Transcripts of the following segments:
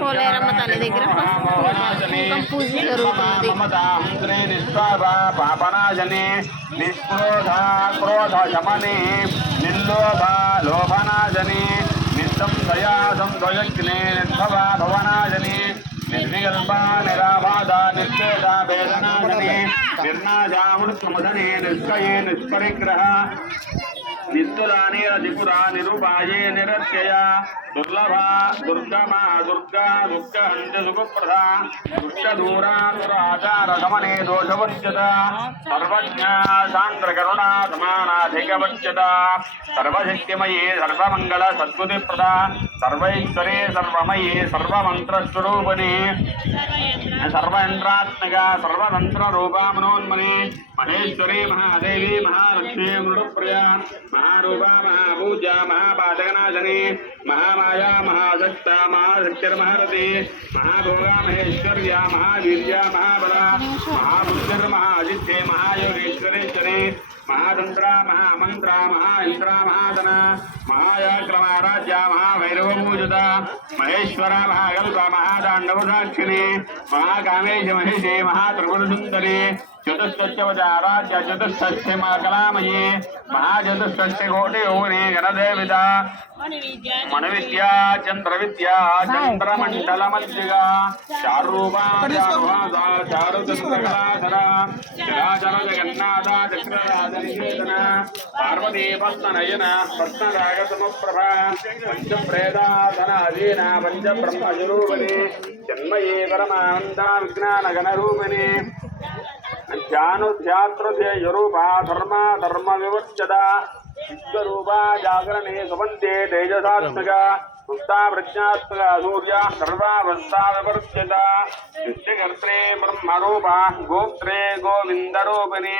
పోలేరమ్మ తల్లి దగ్గర పూజ జరుగుతుంది. పాపనాశనే నిస్క్రోధ క్రోధ శమనే నిర్లోభ లోభనాశనే నిస్సంశయా సంశయజ్ఞే నిర్భవా భవనాశనే నిర్వికల్ప నిరాబాధ నిర్వేద వేదనాశనే నిర్నాశామృతమదనే నిష్కయే నిష్పరిగ్రహ నిస్తులానే రజిపురా నిరుపాయే నిరత్యయ దుర్లభ దుర్గమా దుర్గా దుఃఖహంత సుఖప్రద దుష్టదూరాచార గమనే దోషవర్జత సర్వజ్ఞ సాంద్రకరుణా సమానాధికవర్జత సర్వశక్తిమయే సర్వమంగళ సద్బుద్ధిప్రద సర్వైశ్వరే సర్వమయే సర్వమంత్రస్వరూపిణి సర్వేంద్రాత్మక సర్వతంత్ర రూపామనోన్మనే మహేశ్వరీ మహాదేవి మహాలక్ష్మీ మృడుప్రయా महारूपा महापूजा महापातकनाशनी महामाया महाशक्ता महाशक्तिर्महरती महाभोगा महेश्वर्या महावीर्या महाबला महाबुद्धिर्महाजित्ये महायोगेश्वरेश्वरी महातंत्रा महामंत्रा महाइंद्रा महाधना महायाक्रमाराज्या महाभैरवपूजिता महेश्वरा महाकल्पा महादाण्डवसाक्षिणी महाकामेश महेशे महात्रिपुरसुन्दरी चतुष्टवचाराध्य चतुष्टस्य कलामये महाचतुष्टस्य कोटि योगिनी गणदेविता मणिविद्या चंद्रविद्या चंद्रमंडलमध्यगा चारूपा चारुहासा चारुचंद्रकलाधरा चराचर जगन्नाथ चक्रराजनिकेतन पार्वती पद्मनयन पद्मरागसमप्रभा पंचप्रेदाधनाधीन पंचब्रह्मस्वरूपिणी जन्मये परमानन्दा विज्ञानगणरूपिणी ध्यानुध्यात्रूपा धर्मा धर्म विवर्जता विश्वरूपा जागरणे सुवंते तेजसात्मका मुक्ता प्रज्ञात्मका सूर्या सर्वावस्था विवर्जता नित्यकर्त्रे ब्रह्मरूपा गोत्रे गोविंदरूपिणी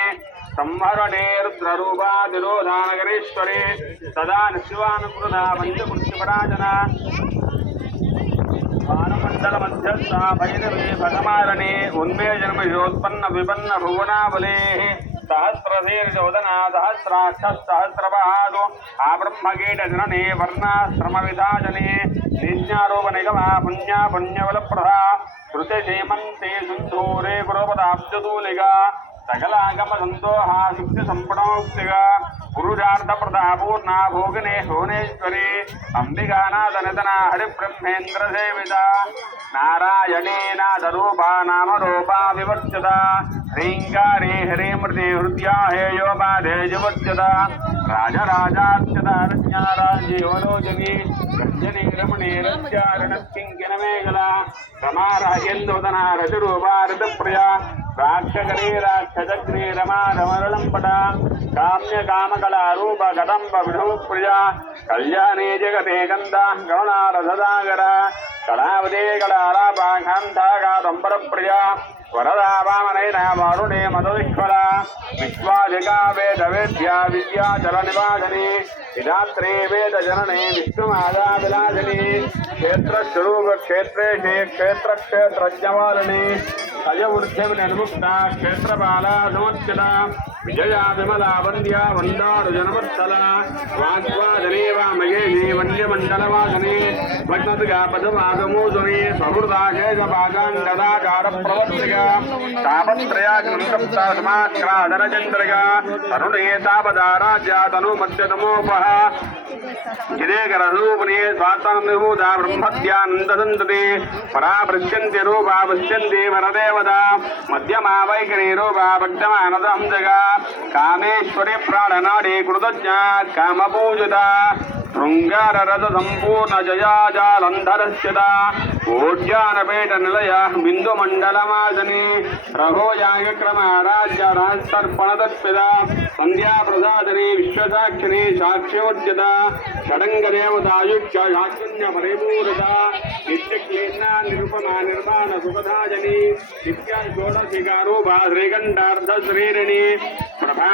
संहरणे रुद्ररूपा तिरोधानगरेश्वरी सदा निशिवानुकृता पंचकृत्यपराजना मंडल मध्यस्था भैरवे भगमारणे उन्मेजन्मोत्पन्न विपन्न भुवनाबले सहस्रशीर्षोदना सहस्राक्ष सहस्रपादो आब्रह्मकीट जनने वर्णाश्रमविधाजने निज्ञारोपनिगमा पुण्या पुण्यबलप्रदा श्रुतिशीमन्ते सिन्धूरे गुरुपदाब्जतूलिका सकलागम संदोहा शुक्ति संपणोक्तिगा गुरुजार्थ प्रदापूर्णा भोगिने भुवनेश्वरी अंबिकानाथनिधना हरिब्रह्मेन्द्र सेविता नारायणे नादरूपा नामरूपा विवर्जता ह्रींकारे हरिमृते हृद्या हेयोपाधे जुवर्जता राजराजार्चता रज्ञाराज्यवलोचनी रञ्जनी रमणे रज्जारणकिङ्किणमेखला रमाराजेन्दोदना रजरूपा ऋतप्रिया राक्षकरे राक्षसग्रे रमा रमरलम्पटा काम्य कामकला रूप कदम्ब विष्णुप्रिया कल्याणे जगते गन्धा गौणारसदागरा कलावते कलालापा कान्ता कादम्बरप्रिया वरदा वामनैना वारुणे मधुविश्वरा विश्वाधिका वेदवेद्या विद्याचलनिवासिनी विधात्रे वेदजनने विष्णुमादा विलासिनी क्षेत्रस्वरूप क्षेत्रेशे क्षेत्रक्षेत्रज्ञवालिनी अयवृद्धिर्निर्मुक्ता क्षेत्रपाला समुच्यता विजया विमला वन्द्या वन्दारुजनवत्सला वाग्वादने वामयेहि वन्यमण्डलवासने भग्नद्गा पदवागमोदुने स्वहृदाशेषभागाण्डदाकारप्रवर्तिका तापत्रयाग्नन्तप्ता समाक्रादनचन्द्रिका तरुणे तापदाराज्या तनुमध्यतमोपः गिरेकररूपिणे स्वात्मनिभूता ब्रह्मद्यानन्दसन्तते परा पृच्छन्ति रूपा पश्यन्ति वरदेवता मध्यमा वैखरी रूपा भक्तमानदहंजगा कामेश्वरी प्राणनाडी कृतज्ञा कामपूजिता शृंगाररथ संपूर्ण जया जालंधरस्यता ओड्यानपेट निलय बिंदुमंडलमासनी रघोजागक्रमाराज्य राजतर्पणदत्पिता संध्या प्रसादनी विश्वसाक्षिणी साक्ष्योज्यता षडंगदेवतायुक्ष शास्त्रज्ञ परिपूरिता नित्यक्लीना निरुपमा निर्माण सुखदाजनी नित्या षोडशिकारूपा श्रीकंठार्ध श्रीरिणी प्रभा